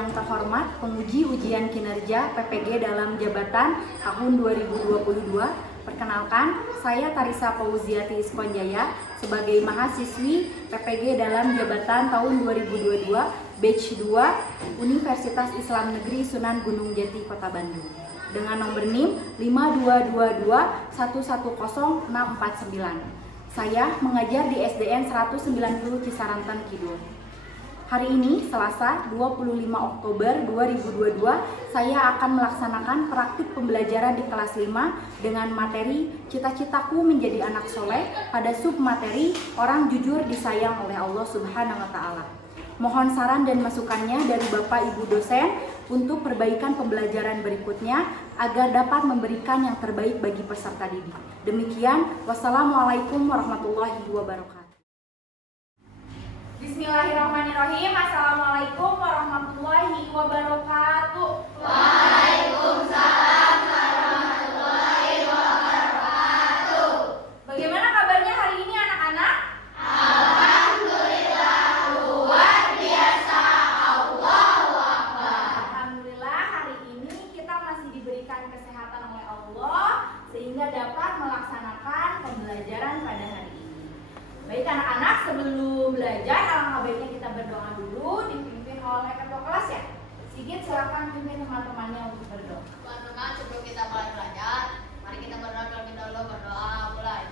Yang terhormat penguji ujian kinerja PPG dalam jabatan tahun 2022, perkenalkan, saya Tarisa Fauziati Iskonjaya sebagai mahasiswi PPG dalam jabatan tahun 2022 batch 2 Universitas Islam Negeri Sunan Gunung Jati Kota Bandung dengan nomor NIM 522211069. Saya mengajar di SDN 190 Cisarantan Kidul. Hari ini, Selasa 25 Oktober 2022, saya akan melaksanakan praktik pembelajaran di kelas 5 dengan materi Cita-citaku menjadi anak soleh pada submateri Orang jujur disayang oleh Allah Subhanahu wa Ta'ala. Mohon saran dan masukannya dari Bapak Ibu dosen untuk perbaikan pembelajaran berikutnya agar dapat memberikan yang terbaik bagi peserta didik. Demikian, wassalamualaikum warahmatullahi wabarakatuh. Bismillahirrahmanirrahim. Assalamualaikum warahmatullahi wabarakatuh. Waalaikumsalam warahmatullahi wabarakatuh. Bagaimana kabarnya hari ini anak-anak? Alhamdulillah luar biasa. Allahu Akbar. Alhamdulillah hari ini kita masih diberikan kesehatan oleh Allah sehingga dapat melaksanakan pembelajaran pada hari ini. Baik anak-anak, sebelum belajar alangkah baiknya kita berdoa dulu dipimpin oleh ketua kelas ya. Sigit silakan pimpin teman-temannya untuk berdoa. Teman-teman, sebelum kita mulai belajar, mari kita berdoa terlebih dahulu. Berdoa mulai.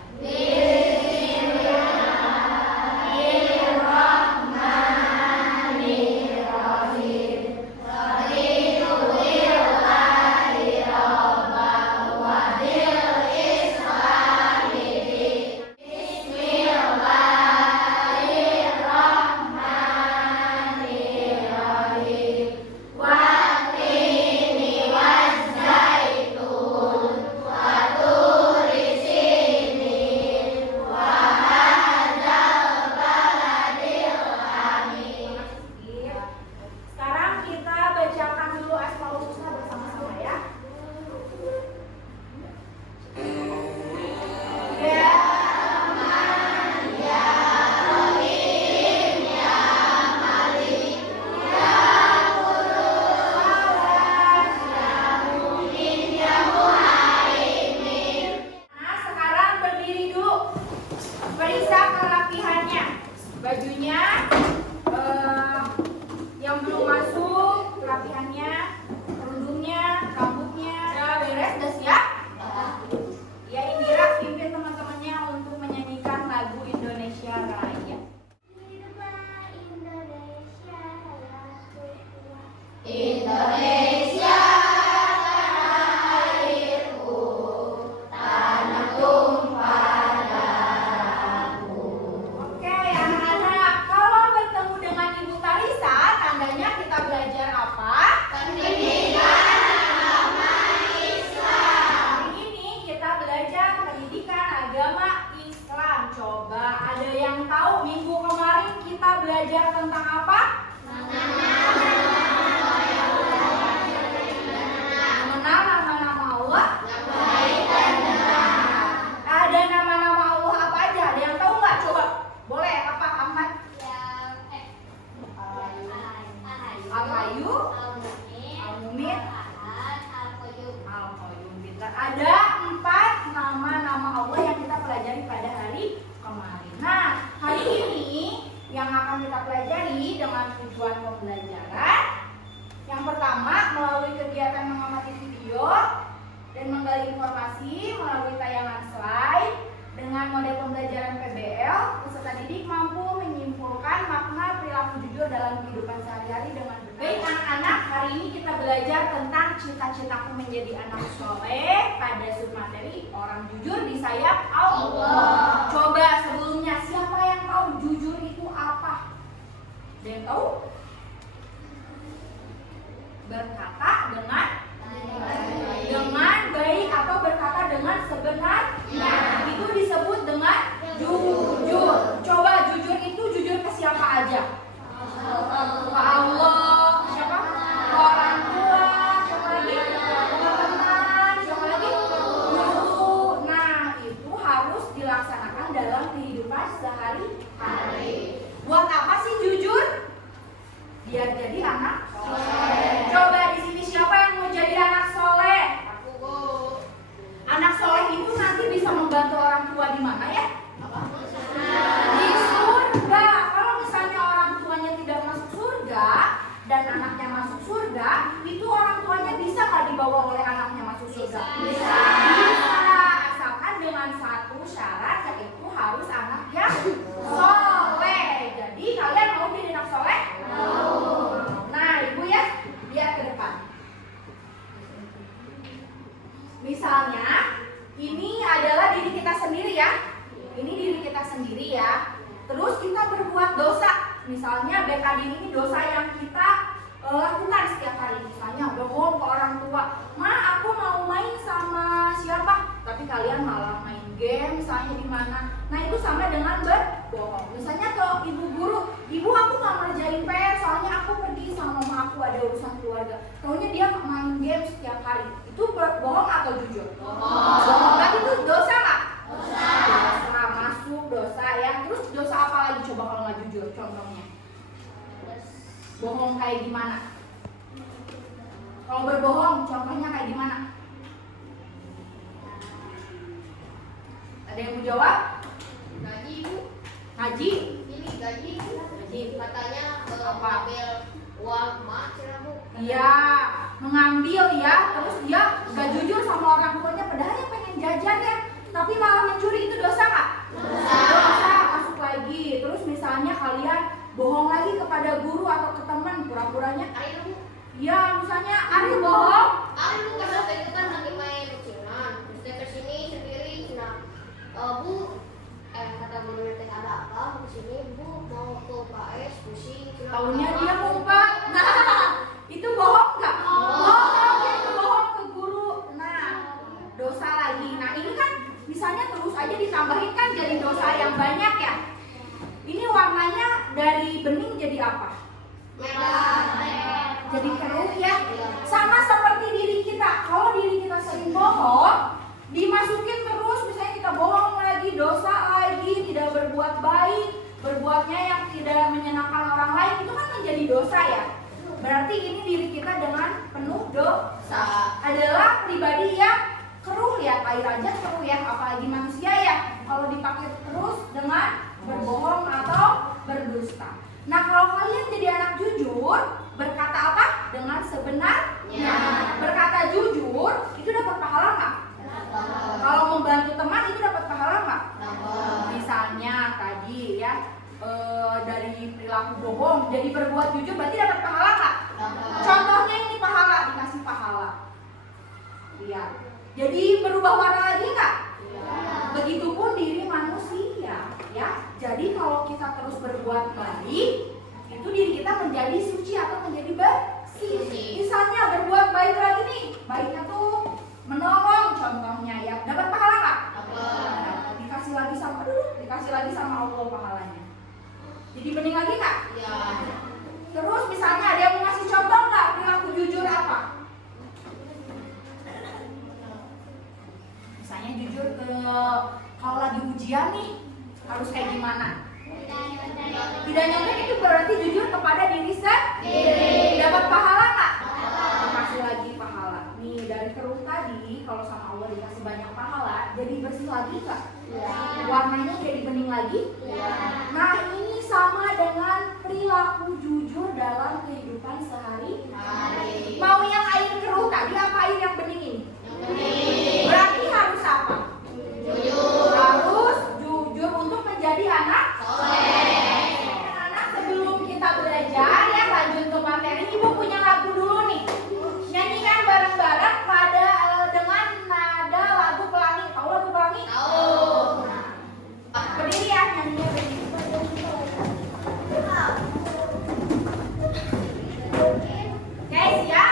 Bajunya yang belum masuk, kerapihannya, kerudungnya, rambutnya, udah beres, udah siap? Ya, Indira pimpin teman-temannya untuk menyanyikan lagu Indonesia Raya. Indonesia tanah airku, tanah tumpah darahku. Oke, anak-anak, kalau bertemu dengan Ibu Tarisa, tandanya kita belajar apa? Pendidikan agama Islam. Hari ini kita belajar pendidikan agama Islam. Coba ada yang tahu minggu kemarin kita belajar tentang apa? Mengenal nama-nama Allah. Ada nama-nama Allah apa aja? Ada yang tahu nggak? Coba. Boleh apa Ahmad? Al-Hayyu, Al-Mumin, Al-Qayyum. Pintar. Ada 4 nama-nama Allah yang kita pelajari pada hari kemarin. Nah, hari ini yang akan kita pelajari dengan tujuan pembelajaran. Yang pertama, melalui kegiatan mengamati video dan menggali informasi melalui tayangan slide. Dengan model pembelajaran PBL, peserta didik mampu menyimpulkan makna perilaku jujur dalam kehidupan sehari-hari dengan benar. Baik anak-anak, hari ini kita belajar tentang cita-citaku menjadi anak soleh pada submateri Orang jujur disayang Allah. Coba sebelumnya, siapa yang tahu jujur itu apa? Ada yang tahu? Berkata dengan baik atau berkata dengan sebenarnya. Itu disebut dengan jujur. Coba jujur itu jujur ke siapa aja? Ke Allah, siapa? Ke orang tua, siapa lagi? Ke teman, siapa lagi? Guru. Nah, itu harus dilaksanakan dalam kehidupan sehari-hari. Buat apa sih jujur? Biar jadi anak soleh. dibawa oleh anaknya masuk surga? Bisa. Asalkan dengan satu syarat, yaitu harus anak yang soleh. Jadi kalian mau jadi anak soleh? Mau. Nah, ibu ya, lihat ke depan. Misalnya, ini adalah diri kita sendiri ya. Ini diri kita sendiri ya. Terus kita berbuat dosa. Misalnya BKD ini dosa yang kita lakukan setiap hari. Misalnya bohong ke orang tua, "Ma, aku mau main sama siapa?" Tapi kalian malah main game misalnya di mana. Nah, itu sama dengan berbohong. Misalnya ke ibu guru, "Ibu, aku nggak ngerjain PR soalnya aku pergi sama mama aku ada urusan keluarga." Taunya dia main game setiap hari. Itu bohong atau jujur? Bohong. Berarti itu dosa nggak? Dosa, masuk dosa ya. Terus dosa apa lagi coba kalau nggak jujur? Contohnya bohong kayak gimana? Kalau berbohong contohnya kayak gimana? Ada yang mau jawab? Gaji ibu. Ngaji? Ini gaji ibu. Gaji. Katanya Apa? ambil uang emak bu. Iya, mengambil ya. Terus dia gak jujur sama orang tuanya padahal yang pengen jajan ya. Tapi malah mencuri, itu dosa nggak? Dosa, masuk lagi. Terus misalnya kalian bohong lagi kepada guru atau ke teman, pura-puranya Ari bu. ya, misalnya Ari bohong. Ari bu kan waktu itu kan lagi main ucingan. Terus dia kesini sendiri. Nah, bu, kata guru teh ada apa? Kesini bu mau ke UKS pusing. Taunya dia ngumpet. Nah, itu bohong nggak? Bohong, itu bohong ke guru. Nah, dosa lagi. Nah, ini kan misalnya terus aja ditambahin kan jadi dosa yang banyak ya. Ini warnanya dari bening jadi apa? Merah. Jadi keruh ya. Sama seperti diri kita. Kalau diri kita sering bohong, dimasukin terus, misalnya kita bohong lagi, dosa lagi, tidak berbuat baik, berbuatnya yang tidak menyenangkan orang lain, itu kan menjadi dosa ya. Berarti ini diri kita dengan penuh dosa. Adalah pribadi yang keruh, lihat air aja keruh ya, apalagi manusia ya. Kalau dipakai terus dengan berbohong atau berdusta. Nah, kalau kalian jadi anak jujur, berkata apa? Dengan sebenarnya. Berkata jujur, itu dapat pahala nggak? Kalau membantu teman itu dapat pahala nggak? Misalnya tadi ya, dari perilaku bohong jadi berbuat jujur, berarti dapat pahala nggak? Contohnya ini pahala, dikasih pahala. Lihat. Jadi berubah warna lagi nggak? Begitupun diri manusia ya. Jadi kalau kita terus berbuat baik, itu diri kita menjadi suci atau menjadi bersih. Misalnya berbuat baik lagi nih, baiknya tuh menolong contohnya ya, dapat pahala nggak? Dikasih lagi sama Allah pahalanya. Jadi bening lagi nggak? Ya. Terus misalnya ada yang mau ngasih contoh nggak perilaku jujur apa? Misalnya jujur ke kalau lagi ujian nih harus kayak gimana? Tidak nyontek itu berarti jujur kepada diri sendiri. Dapat pahala nggak? Dikasih lagi pahala. Nih dari keruh tadi kalau sama Allah dikasih banyak pahala, jadi bersih lagi nggak? Warnanya jadi bening lagi? Nah, ini sama dengan perilaku jujur dalam kehidupan sehari-hari. Mau yang air keruh tadi apa air yang bening ini? Berarti harus apa? Harus jujur untuk menjadi anak soleh. Anak, sebelum kita belajar ya lanjut ke materi, ibu punya lagu dulu nih. Nyanyikan bareng-bareng pada dengan nada lagu pelangi. Tahu lagu pelangi? Tahu. Berdiri ya, nyanyinya berdiri. Guys ya,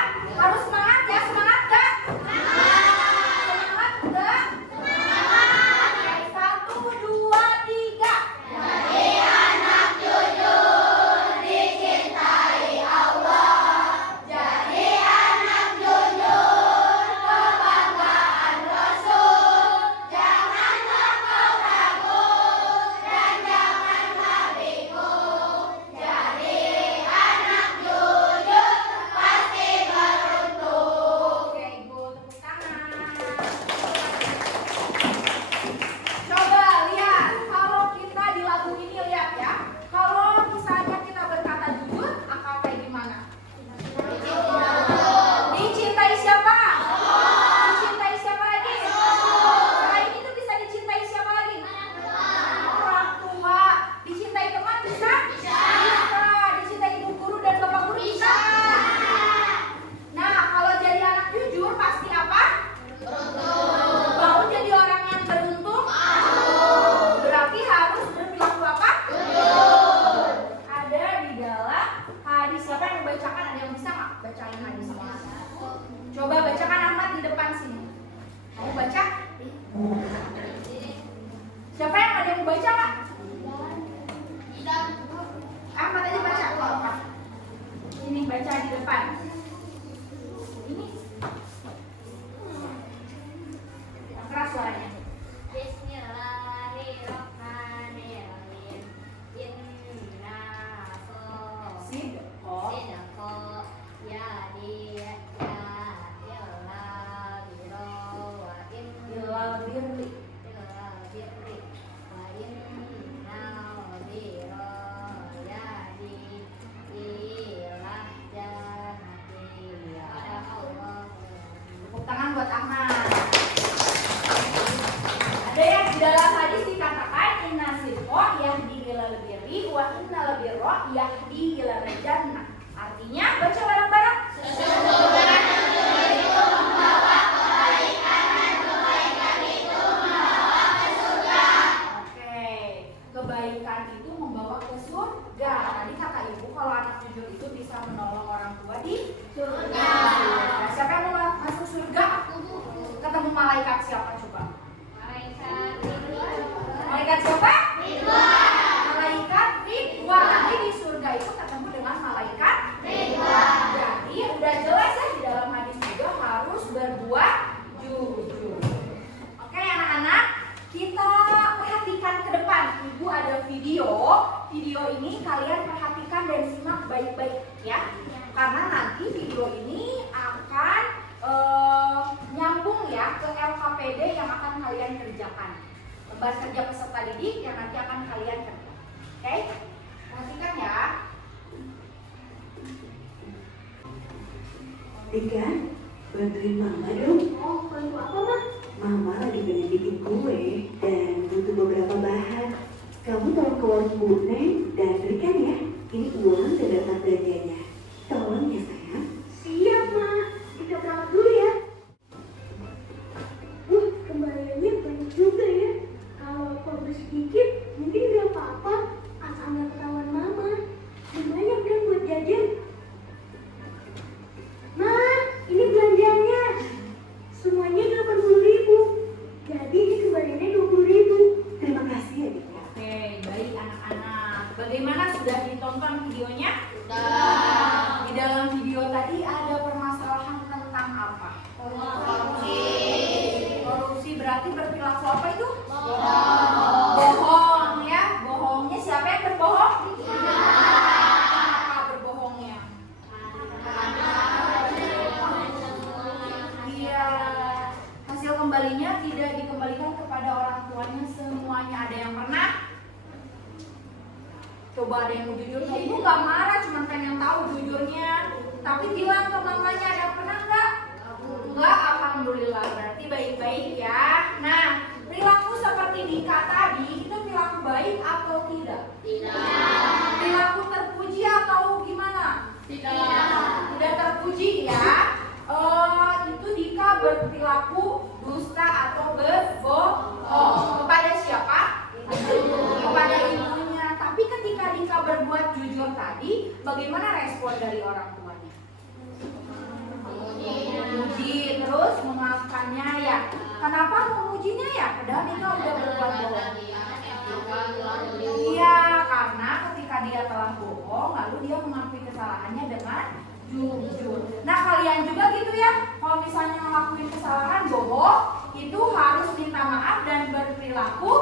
malaikat siapa coba? Malaikat Malaikat siapa? Malaikat Ridwan. Nanti di surga itu ketemu dengan malaikat Ridwan. Jadi udah jelas ya di dalam hadis juga harus berbuat jujur. Oke anak-anak, kita perhatikan ke depan. Ibu ada video. Video ini kalian perhatikan dan simak baik-baik ya. Karena nanti video ini akan nyambung ya ke LKPD yang akan kalian kerjakan. Lembar kerja peserta didik yang nanti akan kalian kerja. Oke? Perhatikan ya. Dika, bantuin mama dong. Oh, bantu apa, Ma? Mama lagi pengen bikin kue dan butuh beberapa bahan. Kamu tolong ke warung Bu Neng dan belikan ya. Ini uang dan daftar belanjanya. Tolong ya sayang. Siap, Ma. Kita berangkat dulu ya. Kembaliannya banyak juga ya. Kalau aku sedikit, mungkin gak apa-apa. Asal nggak ketahuan Mama. Banyak kan buat jajan. Ma, ini belanjanya. Semuanya 80.000. Jadi ini kembaliannya 20.000. Terima kasih ya Dika. Oke, baik anak-anak. Bagaimana sudah ditonton videonya? Di dalam video tadi ada permasalahan tentang apa? Korupsi berarti berperilaku apa itu? Bohong ya. Bohongnya siapa yang berbohong? Kenapa berbohongnya? Iya. Hasil kembalinya tidak dikembalikan kepada orang tuanya semuanya. Ada yang pernah? Coba ada yang mau jujur, ibu nggak marah, cuma pengen tahu jujurnya. Tapi bilang ke mamanya, ada yang pernah nggak? Enggak, alhamdulillah. Berarti baik-baik ya. Nah, perilaku seperti Dika tadi itu perilaku baik atau tidak? Tidak. Perilaku terpuji atau gimana? Tidak terpuji ya. Itu Dika berperilaku dusta atau berbohong kepada siapa? Kepada ibunya. Tapi ketika Dika berbuat jujur tadi, bagaimana respon dari orang tuanya? Memuji, terus memaafkannya ya. Kenapa memujinya ya? Padahal Dika udah berbuat bohong. Iya, karena ketika dia telah bohong, lalu dia mengakui kesalahannya dengan jujur. Nah kalian juga gitu ya. Kalau misalnya ngelakuin kesalahan bohong, itu harus minta maaf dan berperilaku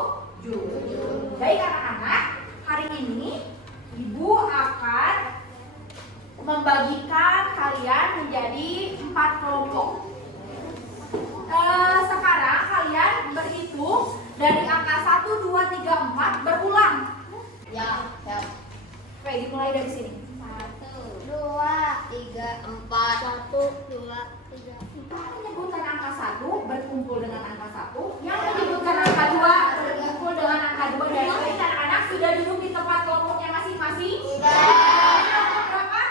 jujur. Baik anak-anak, hari ini Ibu akan membagikan kalian menjadi 4 kelompok. Sekarang kalian berhitung dari angka 1, 2, 3, 4 berulang. Ya. Oke, dimulai dari sini. 1, 2, 3, 4. 1, 2, 3, 4. Yang menyebutkan angka 1 berkumpul dengan angka 1. Yang menyebutkan angka 2 berkumpul dengan angka 2. Dan baik anak-anak sudah duduk di tempat kelompoknya masing-masing? Kelompok berapa?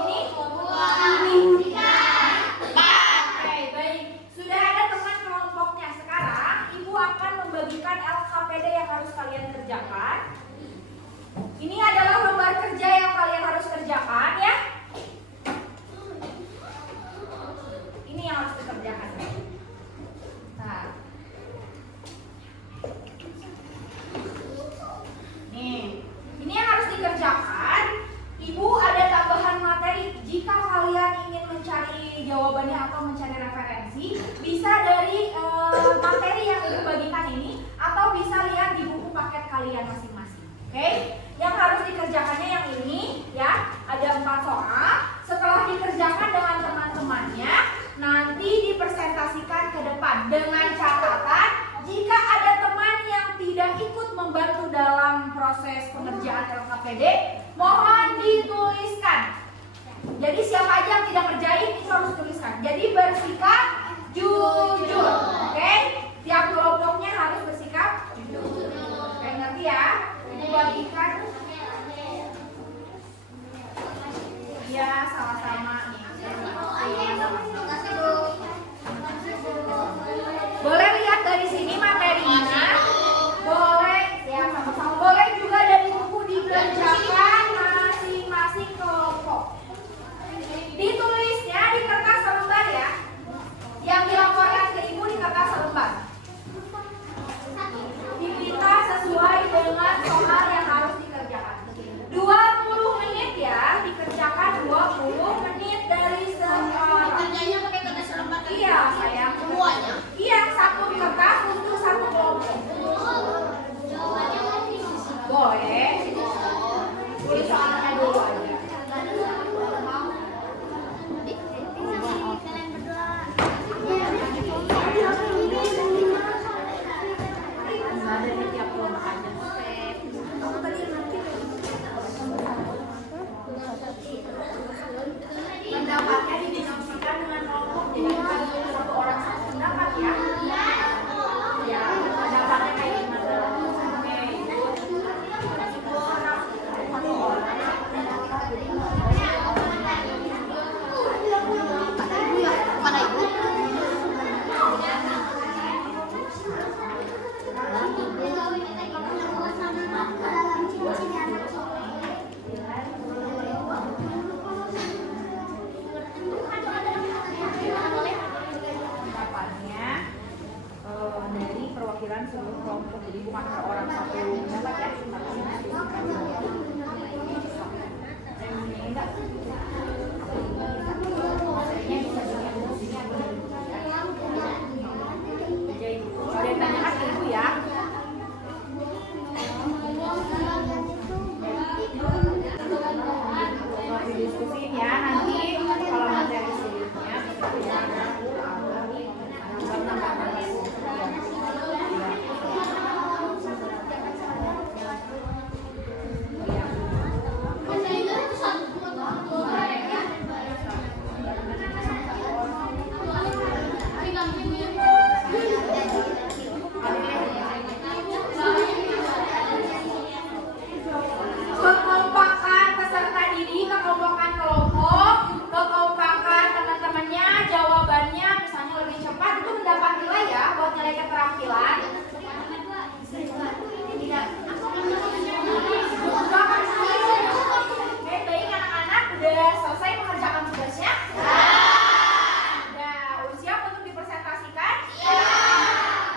Ini? 2, 3, 4. Oke, baik. Sudah ada teman kelompoknya. Sekarang Ibu akan membagikan LKPD yang harus kalian kerjakan. Ini adalah lembar kerja yang kalian harus kerjakan ya. Ini yang harus dikerjakan. Nah. Nih, ini yang harus dikerjakan. Ibu ada tambahan materi. Jika kalian ingin mencari jawabannya atau mencari referensi, bisa dari materi yang Ibu bagikan ini, atau bisa lihat di buku paket kalian masing-masing. Oke? Yang harus dikerjakannya yang ini ya, ada 4 soal. Setelah dikerjakan dengan teman-temannya, nanti dipresentasikan ke depan dengan catatan jika ada teman yang tidak ikut membantu dalam proses pengerjaan LKPD, mohon dituliskan. Jadi siapa aja yang tidak kerjain itu harus tuliskan. Jadi bersikap jujur. Oke? Tiap kelompoknya harus bersikap jujur. Oke, ngerti ya? Bagikan. Iya, sama-sama nih. Boleh lihat dari sini materinya. Boleh ya, sama-sama. Boleh juga dari buku dibelanjakan masing-masing kelompok. Ditulisnya di kertas lembar ya. Yang dilaporkan ke Ibu ya? Ya, pendapatnya kayak gimana? Oke, Mana ibu? pendapatnya dari perwakilan seluruh kelompok, jadi bukan per orang satu pendapat ya, tapi didiskusikan dulu. Ini enggak. Saya bisa dilihat di sini ada ya. Jadi kalau dia tanyakan ke ibu ya. Mau didiskusin ya, nanti kalau materi selanjutnya bisa ditanyakan aku atau nambah-nambah lagi. Kekompakan peserta didik, kekompakan kelompok, kekompakan teman-temannya, jawabannya misalnya lebih cepat itu mendapat nilai ya buat nilai keterampilan. Oke, baik anak-anak, udah selesai mengerjakan tugasnya? Udah, udah siap untuk dipresentasikan?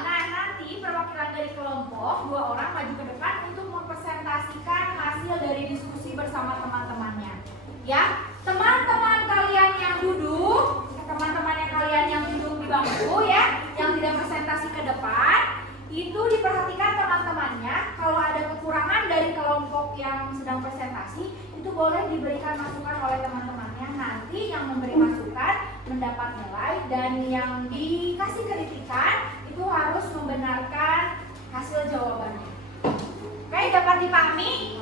Nah, nanti perwakilan dari kelompok 2 orang maju ke depan untuk mempresentasikan hasil dari diskusi bersama teman-temannya. Ya, teman-teman kalian yang duduk, di bangku ya, yang tidak presentasi ke depan, itu diperhatikan teman-temannya. Kalau ada kekurangan dari kelompok yang sedang presentasi, itu boleh diberikan masukan oleh teman-temannya. Nanti yang memberi masukan mendapat nilai, dan yang dikasih kritikan itu harus membenarkan hasil jawabannya. Oke, dapat dipahami?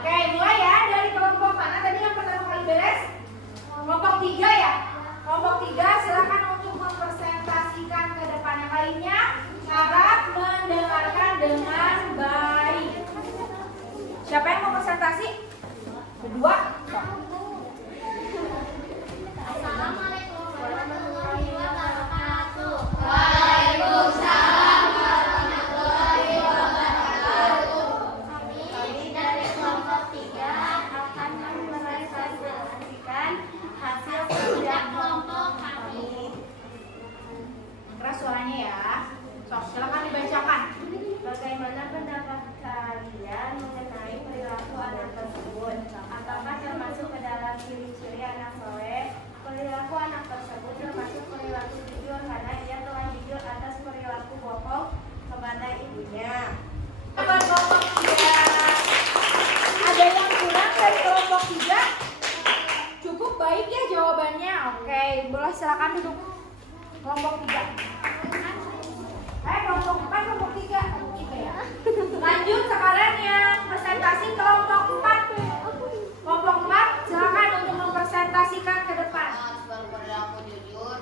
Oke, mulai ya dari kelompok mana tadi yang pertama kali beres? Kelompok 3 ya? Kelompok 3 silakan untuk mempresentasikan ke depan. Yang lainnya harap mendengarkan dengan baik. Siapa yang mau presentasi? Berdua? Assalamualaikum warahmatullahi wabarakatuh. Waalaikumsalam warahmatullahi wabarakatuh. Kami dari kelompok 3 akan mempresentasikan hasil kerja kelompok kami. Keras suaranya ya. Sok, silakan dibacakan. Bagaimana pendapat kalian mengenai perilaku anak tersebut? Apakah termasuk ke dalam ciri-ciri anak soleh? Perilaku anak tersebut termasuk perilaku jujur karena ia telah jujur atas perilaku bohong kepada ibunya. Kelompok 3. Ada yang kurang dari kelompok 3? Cukup baik ya jawabannya. Oke, boleh silakan duduk. Kelompok 3. Kelompok 4, kelompok 3. Ya. Lanjut sekarang yang presentasi kelompok 4. Kelompok 4 silakan untuk mempresentasikan ke depan. Sebagai perilaku jujur.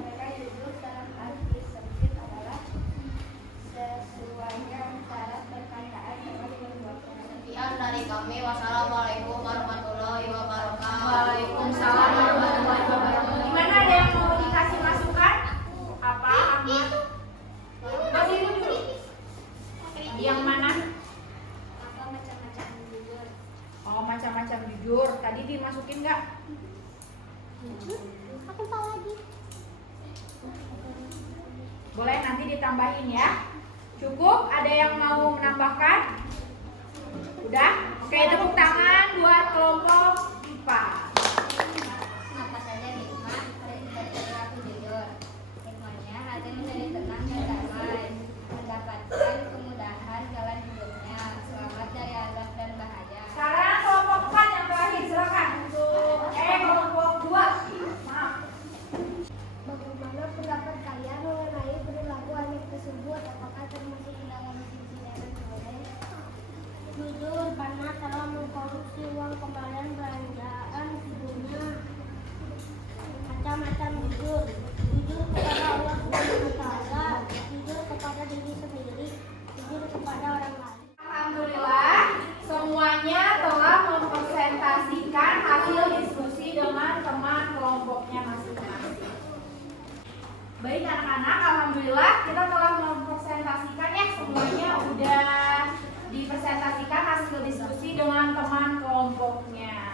Mereka jujur dalam arti sempit adalah sesuainya cara perkataan dengan perbuatan. Sekian dari kami. Wassalamualaikum warahmatullahi wabarakatuh. Waalaikumsalam warahmatullahi wabarakatuh. Gimana, ada yang mau dikasih masukan? Apa? Ahmad? Masih dulu. Yang mana? Apa macam-macam jujur? Oh, macam-macam jujur. Tadi dimasukin nggak? Aku tahu lagi. Boleh nanti ditambahin ya. Cukup? Ada yang mau menambahkan? Udah? Oke, tepuk tangan buat kelompok IPA. Apa saja nikmat dari perilaku jujur? Nikmatnya hati menjadi tenang dan damai, mendapatkan kemudahan jalan hidupnya, selamat dari azab dan bahaya. Sekarang kelompok 4 yang terakhir, silakan untuk kelompok 2. Maaf. Bagaimana pendapat kalian mengenai perilaku anak tersebut? Apakah termasuk dalam sisi anak soleh? Jujur karena telah mengkorupsi uang kembalian belanjaan alhamdulillah kita telah mempresentasikan ya, semuanya udah dipresentasikan hasil diskusi dengan teman kelompoknya.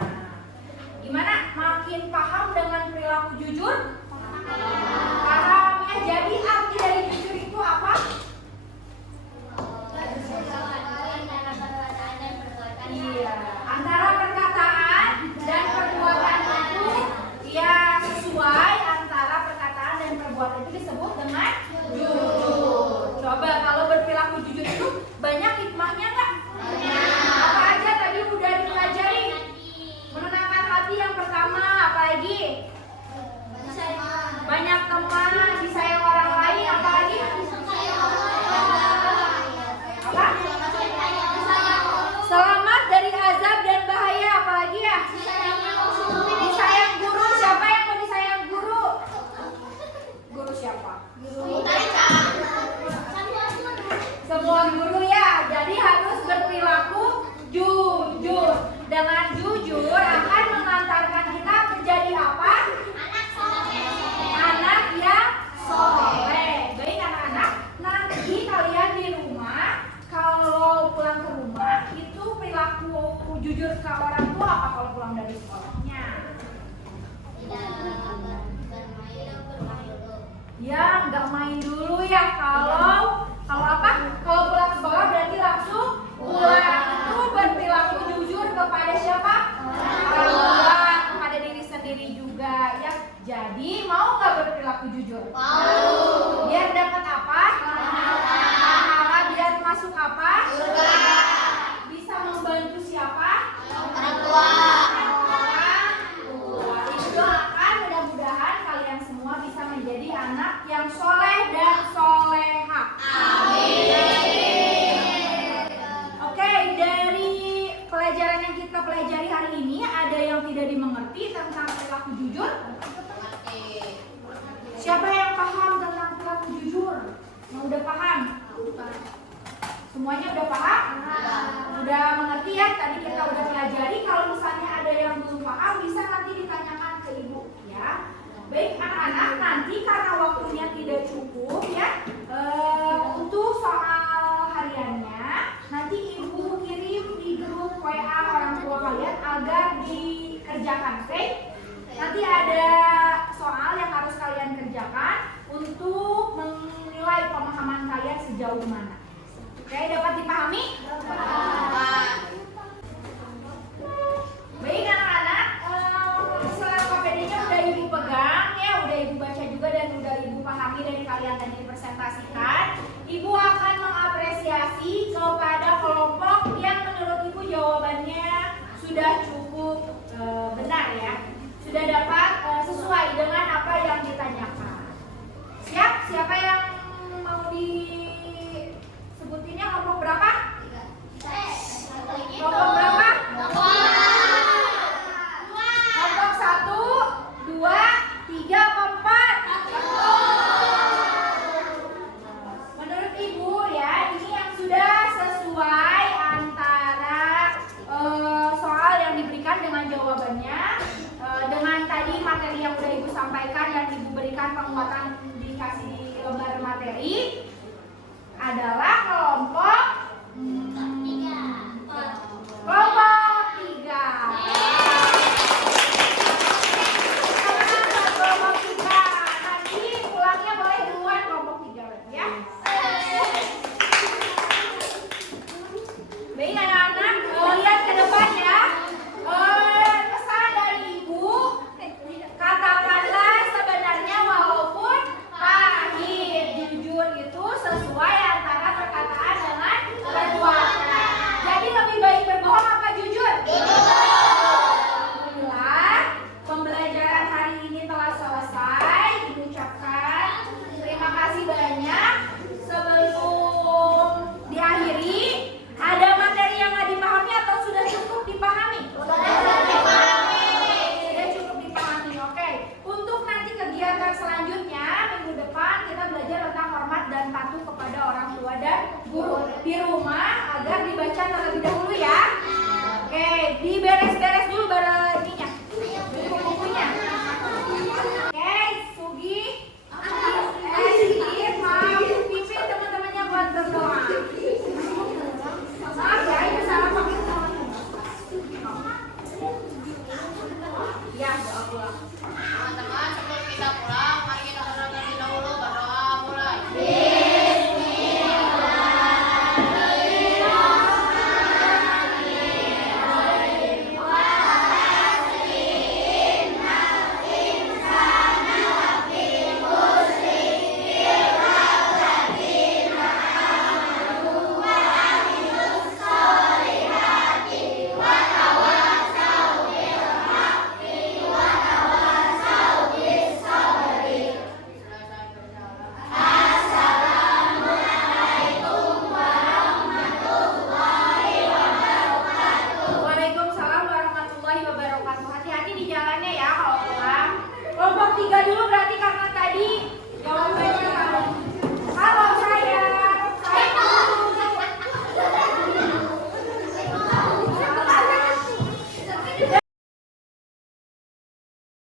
Gimana? Makin paham dengan perilaku jujur? Paham ya. Jadi arti dari jujur itu apa? Iya, antara perkataan dan perbuatan itu ya sesuai, antara perkataan dan perbuatan itu disebut dengan jujur. Coba kalau berperilaku jujur itu banyak hikmahnya nggak? Apa aja tadi udah dipelajari? Menenangkan hati yang pertama, apalagi? Banyak teman, disayang orang lain, apalagi? Apa? Selamat dari azab dan bahaya, apalagi ya? Disayang guru, siapa yang mau disayang guru? Guru siapa? Semua guru ya, jadi harus berperilaku jujur. Dengan jujur akan mengantarkan kita menjadi apa? Anak yang soleh. Baik anak-anak, nanti kalian di rumah kalau pulang ke rumah itu perilaku jujur ke orang tua apa kalau pulang dari sekolahnya? Ya, nggak main dulu ya. Kalau apa? Kalau pulang sekolah berarti langsung pulang. Itu berperilaku jujur kepada siapa? Orang tua, kepada diri sendiri juga ya. Jadi mau nggak berperilaku jujur? Mau. Biar dapat apa? Pahala. Biar masuk apa? Surga. Bisa membantu siapa? Orang tua. Doakan mudah-mudahan kalian semua bisa menjadi anak yang soleh dan soleha. Oke, dari pelajaran yang kita pelajari hari ini ada yang tidak dimengerti tentang perilaku jujur? Siapa yang paham tentang perilaku jujur? Yang udah paham? Semuanya udah paham? Udah mengerti ya? Tadi kita udah pelajari. Kalau misalnya ada yang belum paham bisa nanti ditanyakan ke ibu ya. Baik anak-anak, nanti karena waktunya tidak cukup ya, untuk soal hariannya nanti ibu kirim di grup WA orang tua kalian agar dikerjakan, oke? Nanti ada soal yang harus kalian kerjakan untuk menilai pemahaman kalian sejauh mana. Oke, dapat dipahami? Baik anak-anak, selain KPD-nya udah ibu pegang ya, udah ibu baca juga dan udah ibu pahami dari kalian tadi dipresentasikan. Ibu akan mengapresiasi kepada kelompok yang menurut ibu jawabannya sudah cukup benar ya, sudah dapat sesuai dengan apa yang ditanyakan. Siap? Siapa yang mau disebutinnya kelompok berapa? Kelompok berapa? Kelompok 1, 2, 3, 4. Menurut ibu ya, ini yang sudah sesuai antara soal yang diberikan dengan jawabannya, dengan tadi materi yang udah ibu sampaikan dan ibu berikan penguatan dikasih di lembar materi adalah kelompok 3. Kelompok 3. Nanti pulangnya boleh duluan kelompok 3 ya. Baik anak-anak, lihat ke depan ya. Pesan dari ibu, katakanlah sebenarnya walaupun pahit, jujur itu sesuai antara perkataan dengan perbuatan. Jadi lebih baik berbohong apa jujur? Alhamdulillah, pembelajaran hari ini telah selesai. Ibu ucapkan terima kasih banyak. Sebelum diakhiri, ada materi yang nggak dipahami atau sudah cukup dipahami? Sudah cukup dipahami, oke. Untuk nanti kegiatan selanjutnya, minggu depan kita belajar tentang hormat dan patuh kepada orang tua dan guru di rumah agar dibaca terlebih dahulu ya. Oke, diberes-beres dulu barang ininya, buku-bukunya. Oke, Sugi, Sigit, kita pulang.